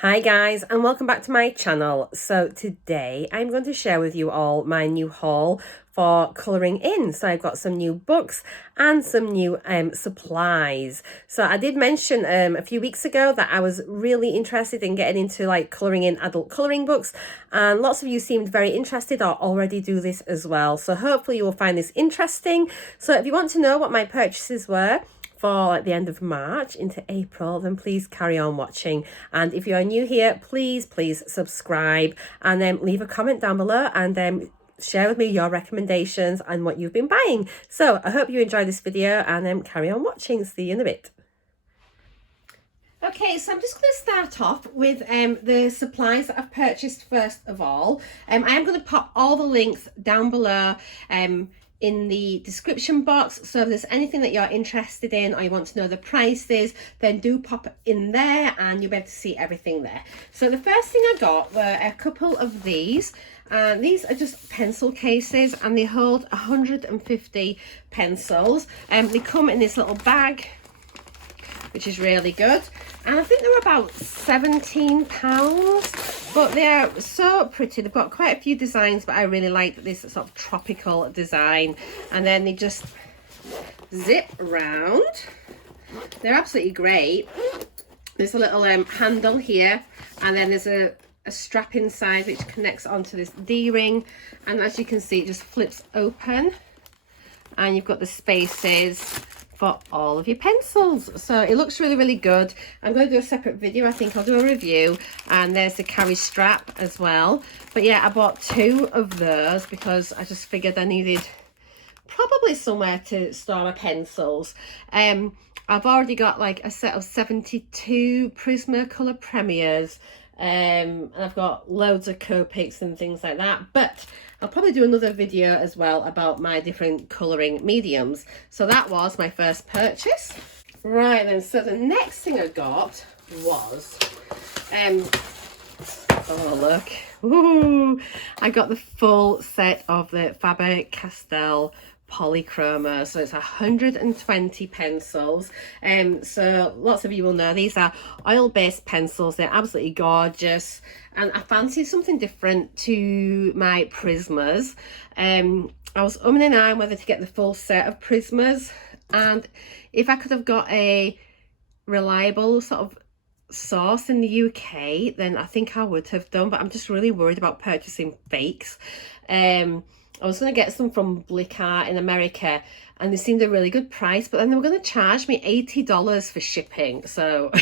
Hi guys, and welcome back to my channel. So today I'm going to share with you all my new haul for colouring in. So I've got some new books and some new supplies. So I did mention a few weeks ago that I was really interested in getting into like colouring in adult colouring books, and lots of you seemed very interested or already do this as well. So hopefully you will find this interesting. So if you want to know what my purchases were for like the end of March into April, then please carry on watching. And if you are new here, please subscribe and then leave a comment down below and share with me your recommendations and what you've been buying. So I hope you enjoy this video and carry on watching. See you in a bit. Okay, so I'm just going to start off with the supplies that I've purchased first of all. I am going to pop all the links down below in the description box, so if there's anything that you're interested in or you want to know the prices, then do pop it in there and you'll be able to see everything there. So the first thing I got were a couple of these, and these are just pencil cases and they hold 150 pencils, and they come in this little bag, which is really good, and I think they were about £17, but they're so pretty. They've got quite a few designs, but I really like this sort of tropical design, and then they just zip around. They're absolutely great. There's a little handle here, and then there's a strap inside which connects onto this D-ring, and as you can see it just flips open, and you've got the spaces for all of your pencils. So it looks really good. I'm going to do a separate video. I think I'll do a review, and there's the carry strap as well. But yeah, I bought two of those because I just figured I needed probably somewhere to store my pencils. I've already got like a set of 72 Prismacolor Premiers, and I've got loads of Copics and things like that, but I'll probably do another video as well about my different colouring mediums. So that was my first purchase. Right then, so the next thing I got was, oh look, ooh, I got the full set of the Faber-Castell Polychromos. So it's 120 pencils. So lots of you will know these are oil-based pencils. They're absolutely gorgeous, and I fancied something different to my Prismas. I was umming and ahhing whether to get the full set of Prismas, and if I could have got a reliable sort of source in the UK, then I think I would have done, but I'm just really worried about purchasing fakes. I was going to get some from Blickart in America, and they seemed a really good price, but then they were going to charge me $80 for shipping, so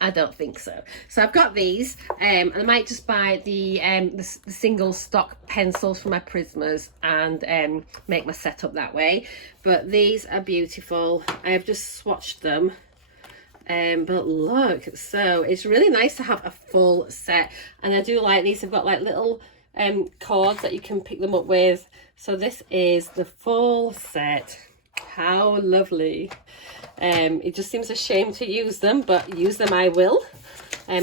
I don't think so. So I've got these, and I might just buy the single stock pencils for my Prismas and make my setup that way. But these are beautiful. I have just swatched them. But look, so it's really nice to have a full set, and I do like these. They've got like little cords that you can pick them up with. So this is the full set. How lovely. It just seems a shame to use them, but use them I will.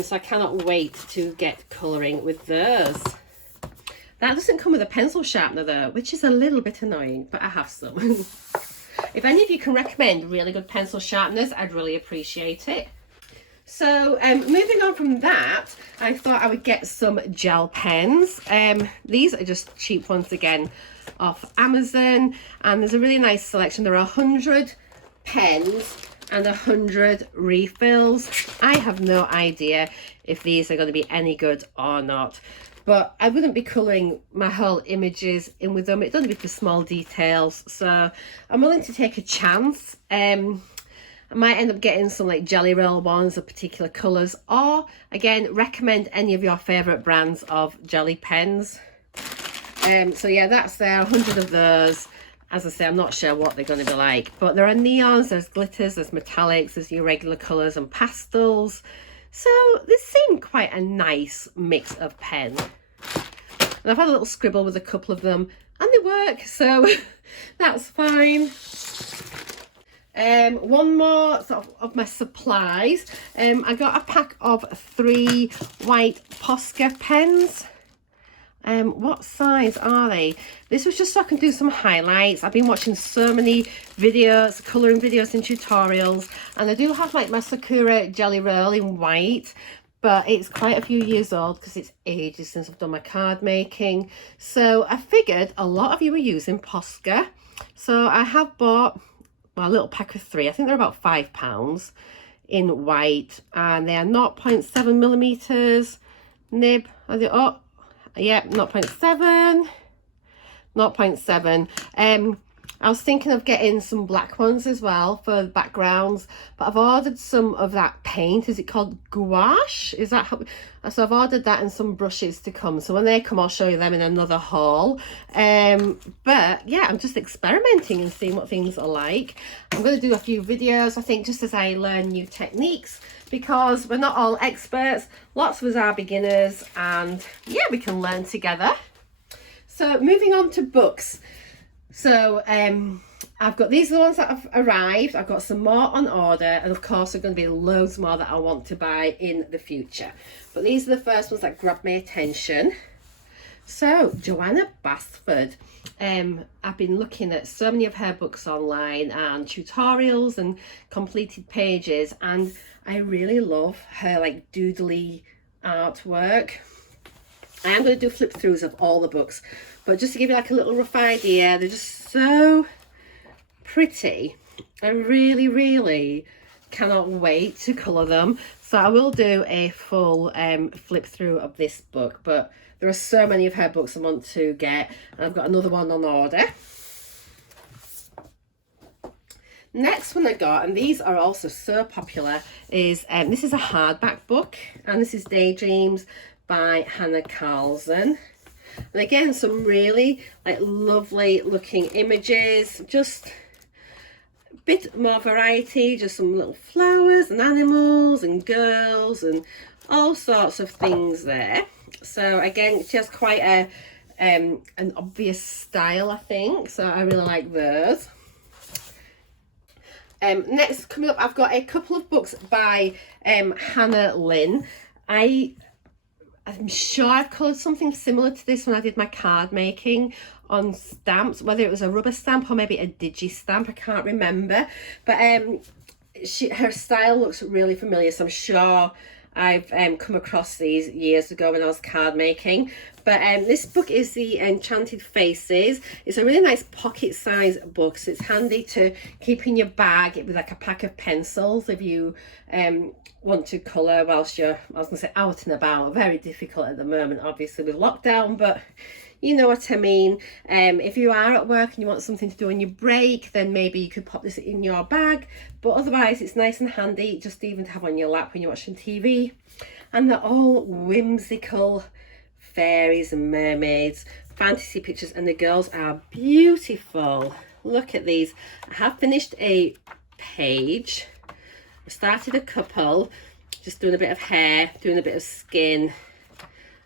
So I cannot wait to get colouring with those. That doesn't come with a pencil sharpener though, which is a little bit annoying, but I have some. If any of you can recommend really good pencil sharpeners, I'd really appreciate it. So moving on from that, I thought I would get some gel pens. These are just cheap ones again off Amazon, and there's a really nice selection. There are 100 pens and 100 refills. I have no idea if these are going to be any good or not, but I wouldn't be colouring my whole images in with them. It's only for small details, so I'm willing to take a chance. I might end up getting some like jelly roll ones of particular colours, or again recommend any of your favourite brands of jelly pens. So yeah, that's there, 100 of those. As I say, I'm not sure what they're going to be like, but there are neons, there's glitters, there's metallics, there's your regular colours and pastels. So this seemed quite a nice mix of pen. And I've had a little scribble with a couple of them, and they work, so that's fine. One more sort of my supplies. I got a pack of 3 white Posca pens. What size are they? This was just so I can do some highlights. I've been watching so many videos, colouring videos and tutorials, and I do have like my Sakura Jelly Roll in white, but it's quite a few years old because it's ages since I've done my card making. So I figured a lot of you are using Posca. So I have bought a little pack of 3. I think they're about £5 in white, and they are 0.7 millimeters nib. Oh, yeah, 0.7. 0.7. I was thinking of getting some black ones as well for the backgrounds, but I've ordered some of that paint. Is it called gouache? Is that how? So I've ordered that and some brushes to come. So when they come, I'll show you them in another haul. But yeah, I'm just experimenting and seeing what things are like. I'm going to do a few videos, I think, just as I learn new techniques, because we're not all experts. Lots of us are beginners, and yeah, we can learn together. So moving on to books. So I've got, these are the ones that have arrived. I've got some more on order, and of course there are going to be loads more that I want to buy in the future. But these are the first ones that grabbed my attention. So Joanna Basford, I've been looking at so many of her books online and tutorials and completed pages, and I really love her like doodly artwork. I am going to do flip throughs of all the books, but just to give you like a little rough idea, they're just so pretty. I really cannot wait to colour them. So I will do a full flip through of this book, but there are so many of her books I want to get, and I've got another one on order. Next one I got, and these are also so popular, is this is a hardback book, and this is Daydreams by Hannah Carlson. And again, some really like lovely looking images, just a bit more variety, just some little flowers and animals and girls and all sorts of things there. So again, she has quite a an obvious style, I think, so I really like those. Next coming up, I've got a couple of books by Hannah Lynn. I'm sure I've coloured something similar to this when I did my card making on stamps, whether it was a rubber stamp or maybe a digi stamp, I can't remember. But her style looks really familiar, so I'm sure I've come across these years ago when I was card making. But this book is the Enchanted Faces. It's a really nice pocket size book, so it's handy to keep in your bag with like a pack of pencils if you want to colour whilst you're, I was going to say, out and about. Very difficult at the moment, obviously, with lockdown, but you know what I mean. If you are at work and you want something to do on your break, then maybe you could pop this in your bag, but otherwise it's nice and handy just even to have on your lap when you're watching TV. And they're all whimsical fairies and mermaids, fantasy pictures, and the girls are beautiful. Look at these. I have finished a page. I started a couple, just doing a bit of hair, doing a bit of skin.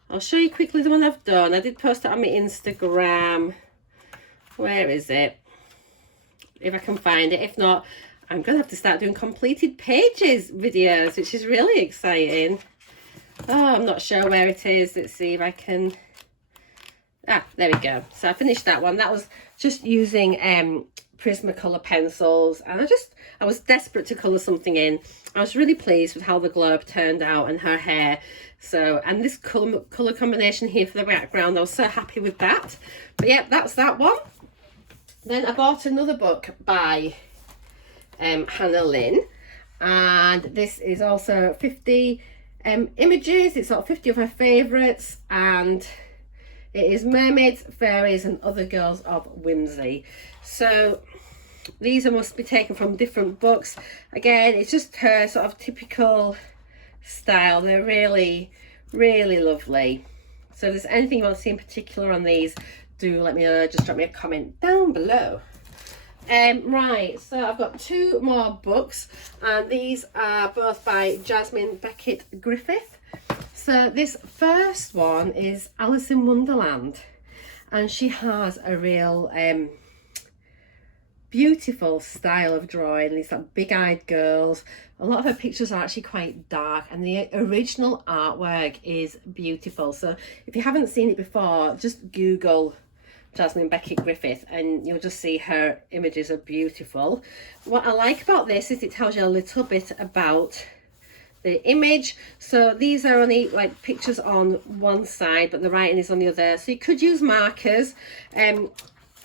I'll show you quickly the one I've done. I did post it on my Instagram. Where is it? If I can find it. If not, I'm going to have to start doing completed pages videos, which is really exciting. Oh, I'm not sure where it is. Let's see if I can... Ah, there we go. So I finished that one. That was just using Prismacolor pencils, and I was desperate to colour something in. I was really pleased with how the globe turned out and her hair. So, and this colour combination here for the background, I was so happy with that. But yeah, that's that one. Then I bought another book by Hannah Lynn, and this is also 50 images. It's sort of 50 of her favourites, and it is Mermaids, Fairies and Other Girls of Whimsy. So these must be taken from different books. Again, it's just her sort of typical style. They're really lovely. So if there's anything you want to see in particular on these, do let me know. Just drop me a comment down below. Right, so I've got 2 more books, and these are both by Jasmine Beckett Griffith. So this first one is Alice in Wonderland, and she has a real beautiful style of drawing. These like big-eyed girls. A lot of her pictures are actually quite dark, and the original artwork is beautiful. So if you haven't seen it before, just Google Jasmine Beckett Griffith and you'll just see her images are beautiful. What I like about this is it tells you a little bit about the image. So these are only like pictures on one side, but the writing is on the other. So you could use markers. And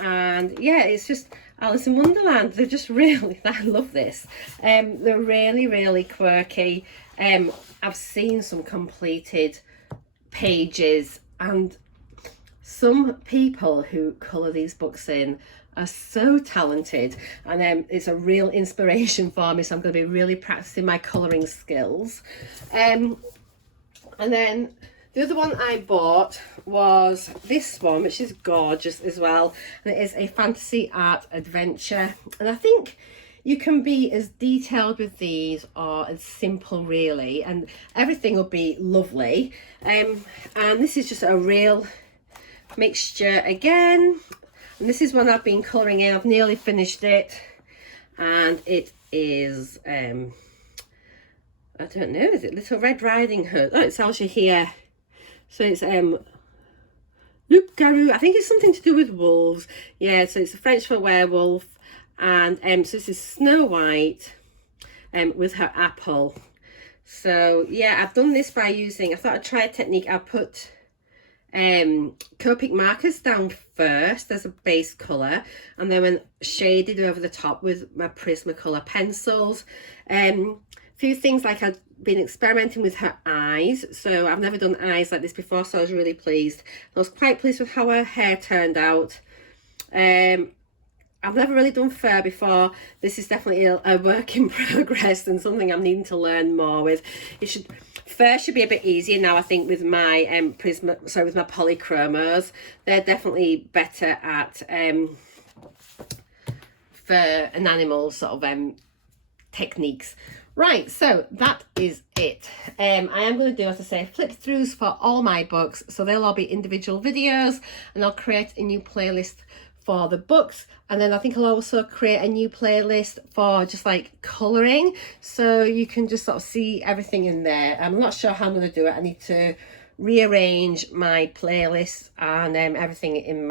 yeah, it's just Alice in Wonderland. They're just really, I love this. They're really, really quirky. I've seen some completed pages, and some people who colour these books in are so talented, and it's a real inspiration for me, so I'm going to be really practicing my colouring skills. And then the other one I bought was this one, which is gorgeous as well, and it is a fantasy art adventure, and I think you can be as detailed with these or as simple really, and everything will be lovely. And this is just a real mixture again, and this is one I've been colouring in. I've nearly finished it, and it is I don't know, is it Little Red Riding Hood? Oh, it tells you here. So it's Loup Garou. I think it's something to do with wolves. Yeah, so it's French for werewolf. And so this is Snow White with her apple. So yeah, I've done this by using, I thought I'd try a technique. I put Copic markers down first as a base colour, and then when shaded over the top with my Prismacolor pencils. Few things, like I've been experimenting with her eyes, so I've never done eyes like this before, so I was really pleased. I was quite pleased with how her hair turned out. I've never really done fur before. This is definitely a work in progress and something I'm needing to learn more with. Fur should be a bit easier now, I think, with my with my Polychromos. They're definitely better at fur and animal sort of techniques. Right, so that is it. I am going to do, as I say, flip throughs for all my books, so they'll all be individual videos, and I'll create a new playlist for the books, and then I think I'll also create a new playlist for just like colouring, so you can just sort of see everything in there. I'm not sure how I'm going to do it. I need to rearrange my playlist and everything in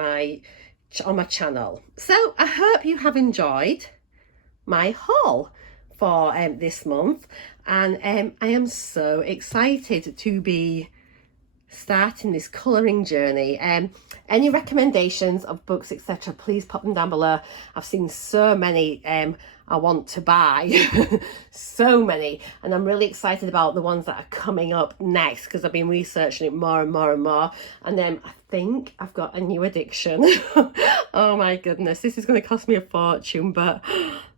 on my channel. So I hope you have enjoyed my haul for this month, and I am so excited to be starting this colouring journey. Any recommendations of books, etc., please pop them down below. I've seen so many I want to buy so many, and I'm really excited about the ones that are coming up next, because I've been researching it more and more and more, and then I think I've got a new addiction. Oh my goodness, this is going to cost me a fortune, but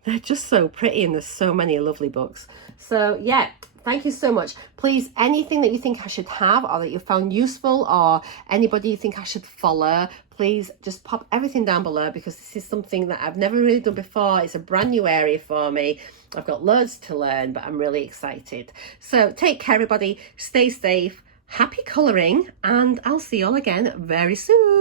they're just so pretty, and there's so many lovely books. So yeah, thank you so much. Please, anything that you think I should have, or that you found useful, or anybody you think I should follow, please just pop everything down below, because this is something that I've never really done before. It's a brand new area for me. I've got loads to learn, but I'm really excited. So take care, everybody. Stay safe. Happy colouring, and I'll see you all again very soon.